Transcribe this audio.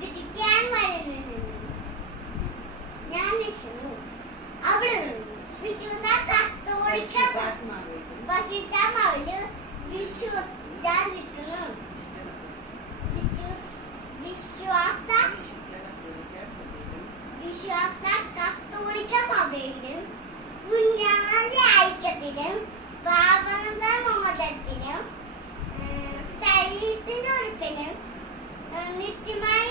വിധിക്കാൻ വരുന്നു. ഞാൻ വിഷ്ണു. അവിടെ വിശ്വാസ കത്തോലിക്ക പരിശുദ്ധാത്മാവില് ഞാൻ വിഷ്ണു. വിശ്വാസ കത്തോലിക്ക സഭയിലും പുണ്യാളന്റെ ഐക്യത്തിലും പാപനന്ദ മോചനത്തിലും ശരീരത്തിന്റെ ഒരുക്കലും നിത്യമായ